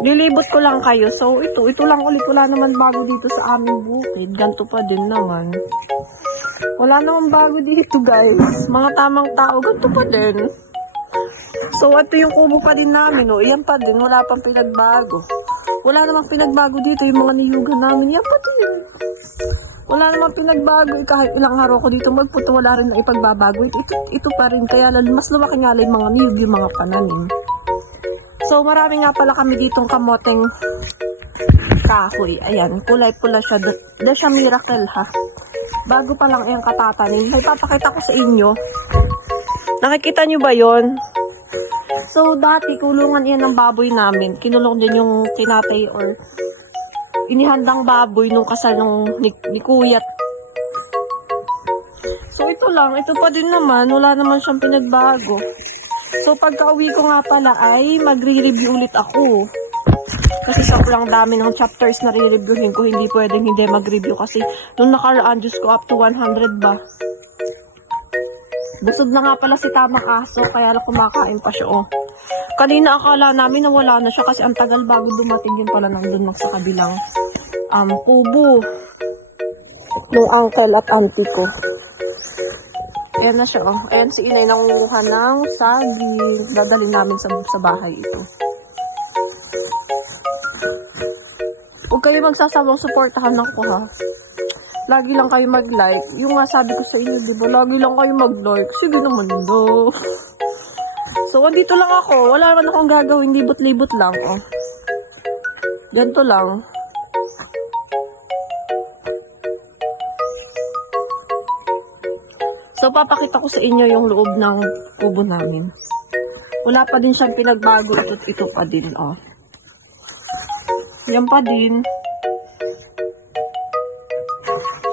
Lilibot ko lang kayo. So, ito lang ulit. Wala naman bago dito sa aming bukid. Ganto pa din naman. Wala naman bago dito, guys. Mga tamang tao, ganto pa din. So, ito yung kubo pa din namin, oh. Yan pa din. Wala pang pinagbago. Wala namang pinagbago dito. Yung mga niyugan namin, yan pa din. Wala namang pinagbago. Kahit ilang araw ko dito magputo, wala rin na ipagbabago. Ito pa rin. Kaya mas lumaki nga lang yung mga niyug, yung mga pananim. So, marami nga pala kami ditong kamoteng kahoy. Ayan, kulay pula siya. Da siya miracle, ha. Bago pa lang yung katatanim. May papakita ko sa inyo. Nakikita nyo ba yon? So, dati, kulungan yan ng baboy namin. Kinulong din yung tinatay or inihandang baboy nung kasal ni Kuyat. So, ito lang. Ito pa din naman. Wala naman siyang pinagbago. So, pagka-uwi ko nga pala ay magre-review ulit ako. Kasi sobrang dami ng chapters na re-reviewin ko. Hindi pwedeng hindi mag-review kasi nung nakaraan, Diyos ko, up to 100 ba? Busog na nga pala si tamang aso, kaya lang kumakain pa siya, oh. Kanina akala namin na wala na siya kasi ang tagal bago dumating din pala nandun sa kabilang kubo ng uncle at auntie ko. Ayan na siya, oh. Ayan si inay nangunguha ng saging. Dadalhin namin sa bahay ito. Huwag kayo magsasawang supportahan ako, ha. Lagi lang kayo mag-like. Yung nga sabi ko sa inyo, diba? Lagi lang kayo mag-like. Sige naman, do. So, andito lang ako. Wala naman akong gagawin. Libot-libot lang, oh. Ganito lang. So, papakita ko sa inyo yung loob ng kubo namin. Wala pa din siyang pinagbago. Ito pa din, oh. Yan pa din.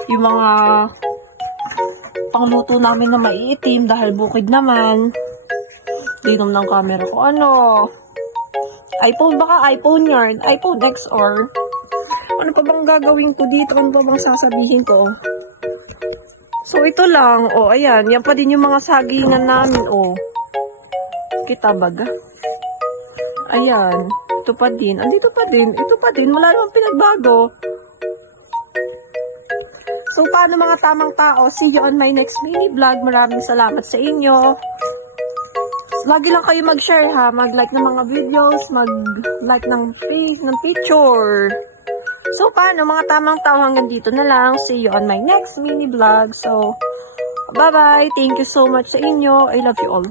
Yung mga pangluto namin na maiitim dahil bukid naman. Dinom ng camera ko. Ano? iPhone baka iPhone yarn. iPhone XR. Ano pa bang gagawin ko dito? Ano pa bang sasabihin ko? So, ito lang. O, ayan. Yan pa din yung mga sagingan namin. O. Kita baga? Ayan. Ito pa din. Andito pa din. Ito pa din. Wala namang pinagbago. So, paano mga tamang tao? See you on my next mini vlog. Maraming salamat sa inyo. Lagi lang kayo mag-share, ha. Mag-like ng mga videos. Mag-like ng picture. So, paano mga tamang tao? Hanggang dito na lang. See you on my next mini vlog. So, bye-bye. Thank you so much sa inyo. I love you all.